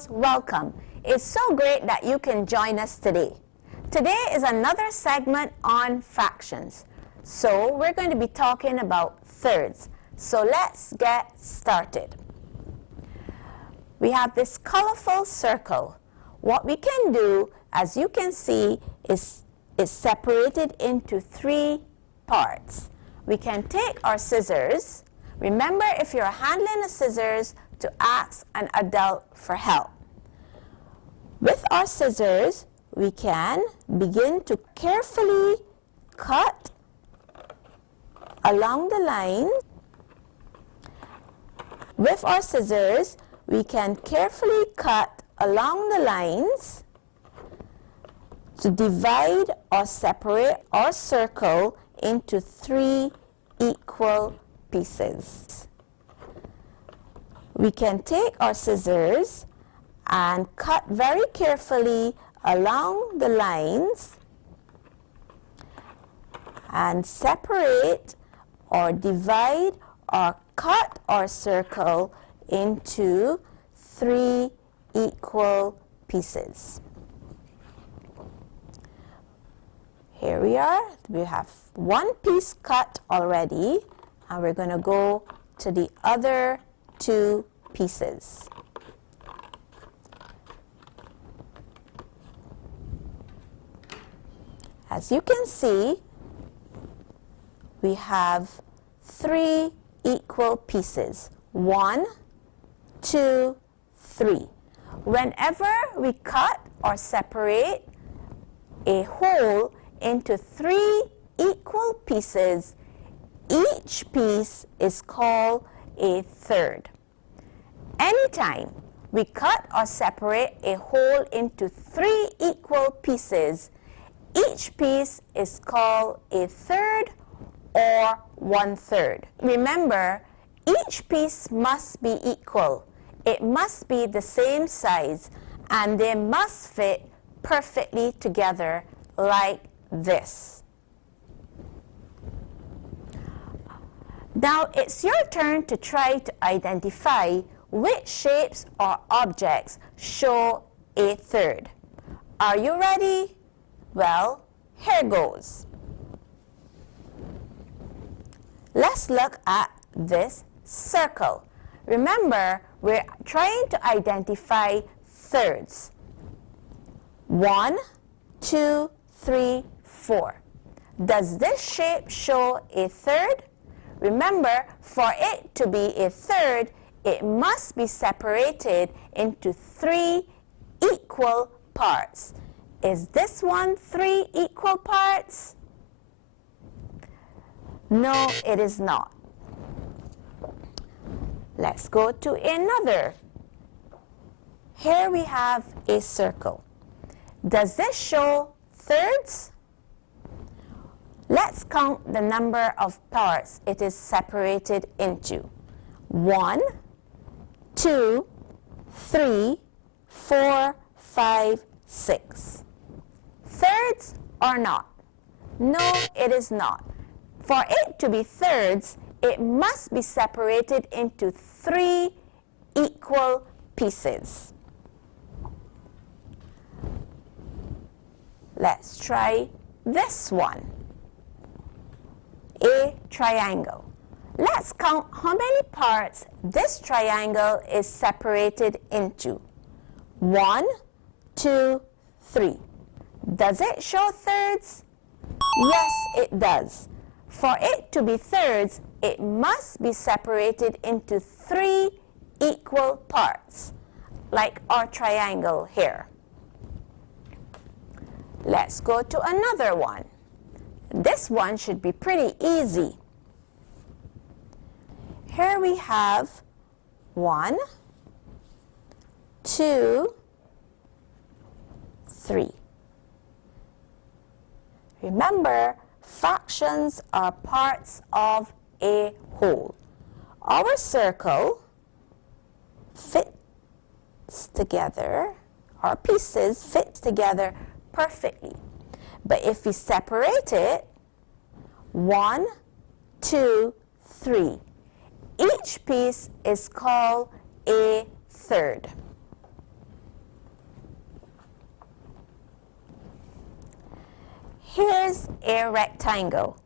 Barbados, welcome. It's so great that you can join us today. Today is another segment on fractions. So we're going to be talking about thirds. So let's get started. We have this colorful circle. What we can do, as you can see, is separated into three parts. We can take our scissors. Remember, if you're handling the scissors, to ask an adult for help. With our scissors, we can begin to carefully cut along the line. With our scissors, we can carefully cut along the lines to divide or separate our circle into three equal pieces. We can take our scissors and cut very carefully along the lines and separate or divide or cut our circle into three equal pieces. Here we are. We have one piece cut already, and we're going to go to the other two pieces. As you can see, we have three equal pieces. 1, 2, 3. Whenever we cut or separate a whole into three equal pieces, each piece is called a third. Anytime we cut or separate a whole into three equal pieces, each piece is called a third or 1/3. Remember, each piece must be equal. It must be the same size, and they must fit perfectly together like this. Now it's your turn to try to identify which shapes or objects show a third. Are you ready? Well, here goes. Let's look at this circle. Remember, we're trying to identify thirds. 1, 2, 3, 4. Does this shape show a third? Remember, for it to be a third, it must be separated into three equal parts. Is this one three equal parts? No, it is not. Let's go to another. Here we have a circle. Does this show thirds? Let's count the number of parts it is separated into. 1, 2, 3, 4, 5, 6. Thirds or not? No, it is not. For it to be thirds, it must be separated into three equal pieces. Let's try this one. A triangle. Let's count how many parts this triangle is separated into. 1, 2, 3. Does it show thirds? Yes, it does. For it to be thirds, it must be separated into three equal parts, like our triangle here. Let's go to another one. This one should be pretty easy. Here we have 1, 2, 3. Remember, fractions are parts of a whole. Our circle fits together, our pieces fit together perfectly. But if we separate it, 1, 2, 3, each piece is called a third. Here's a rectangle.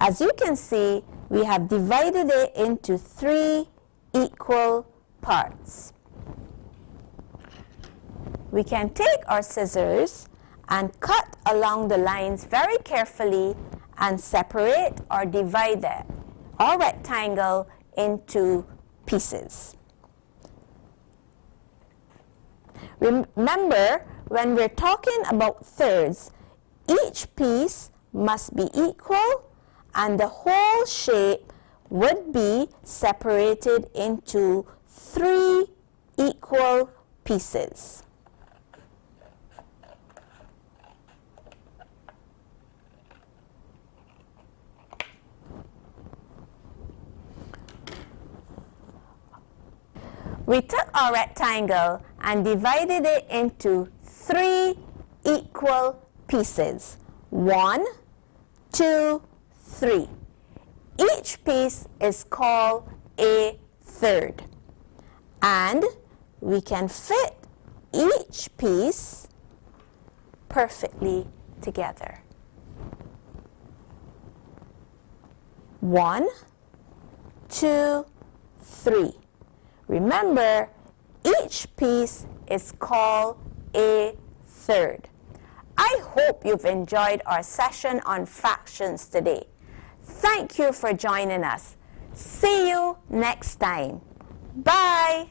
As you can see, we have divided it into 3 equal parts. We can take our scissors and cut along the lines very carefully and separate or divide our rectangle into pieces. Remember, when we're talking about thirds, each piece must be equal and the whole shape would be separated into 3 equal pieces. We took our rectangle and divided it into 3 equal pieces. 1, 2, 3. Each piece is called a third. And we can fit each piece perfectly together. 1, 2, 3. Remember, each piece is called a third. I hope you've enjoyed our session on fractions today. Thank you for joining us. See you next time. Bye.